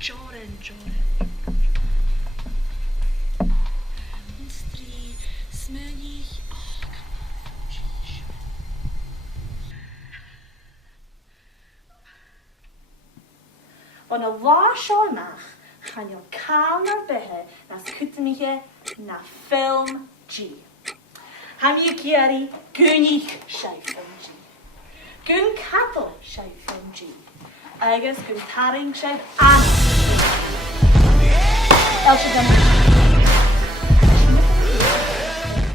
Jordan. Ons drie, smyrnie. Oh, Van y war sionach, chan yw'n cael na'r behe nas cwtymige na ffilm G. Ham yw giari gynnych siai ffilm G. Gyn cadl siai ffilm G. Agus gyn taring siai an. Elsa gan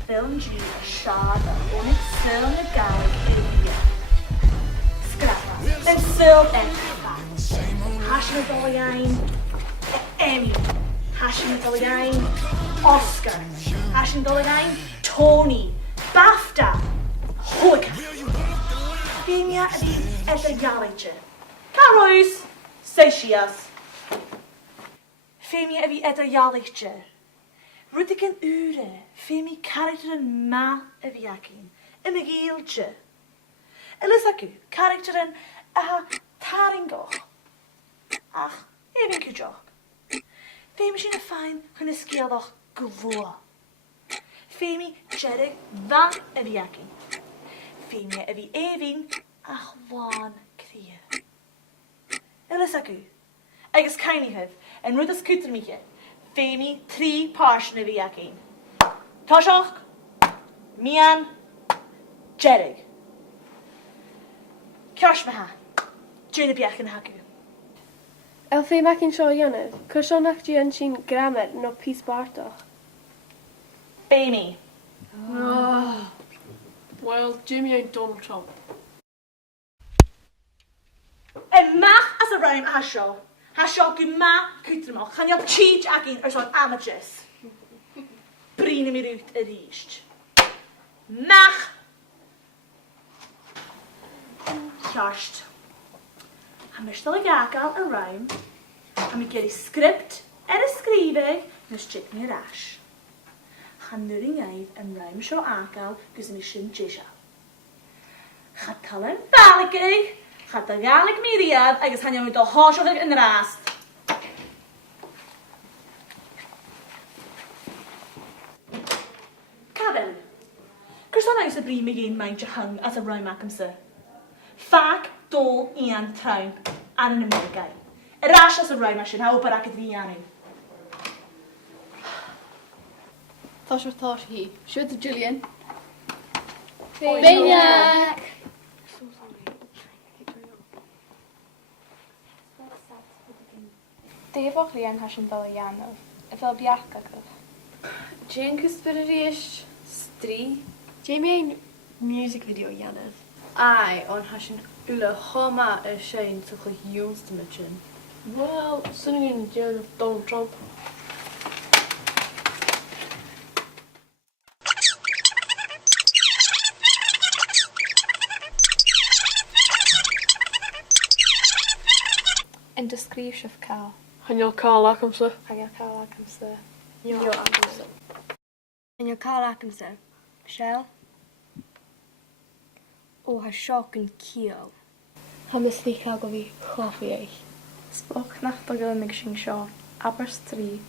ffilm G a siad a hwnnw syl na gael eiriau. Sgraffa, yn syl en Hashem Doliane, Emmy, Hashem Doliane, Oscar, Hashem Doliane, Tony, BAFTA, Hooker. Fimia ydi edrych ialaitje. Caroes, Seishias. Fimia ydi edrych ialaitje. Rydych yn ure, Fimi karakter yn ma ydi akin, yn y giltje. Elisaku, karakter yn taringoch. Ach, even cwjog. Femi sy'n y ffain chyn ysgiaddoch gyfwa. Femi jedig fa y fi agin. Femi y fi efin ach wan cria. Ylys agw. Agus cain i hyf, yn rwyd ysgwtr mi chi. Femi 3 parsion y fi agin. Tosioch, mian, jedig. Ciosh ma ha. Jyn y biach yn hagw. El fe mac yn sio Ianedd, cwrsionach di yn sy'n gramer no pys bartoch. Femi. Well, Jimmy ain't Donald Trump. Mach as a rhyme hasio. Hasio gyma cwtrymo. Chanio cheat agin ar son amateurs. Brin mi rwt y rysg. Mach. Llarst. Am ystod y gagael y rhyme. Am i geri sgript ysgrifeg nes jig mi rash. Chan nŵr i'n gaif yn rhyme sio agael gys mi sy'n jesio. Chad talen faligig. Chad y galig miriad agos hanio mi do hosioch yn rast. Caben. Gyrson agos y bri mi gyn mae'n jahang as y rhyme ac amser. Fag dol ian trawn an yn ymwygau. Y ras as y rhaid masyn, hawb ar ac ydw i anu. Thos hi. Siwyd y Gillian. Beiniac! Defoch lian hasyn fel y Ianodd, y fel biach agos. Jane cysbyrrish stri. Jamie ein music video Ianedd. Ai, ond hasyn ula homa y Shane sy'n chwch used yn ymwyn. Wel, sy'n ni'n dion Donald Trump. Yn dysgrif sy'n cael. Hanyo cael ac amser. Hagel cael ag amser. Jo amser. En jag kallar amser. Michelle. Och har chocken kill. Ham ys fi cael go fi choffi eich. Sbwch nach dogol yn nig sy'n sio. Aberystri.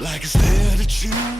Like it's there to choose.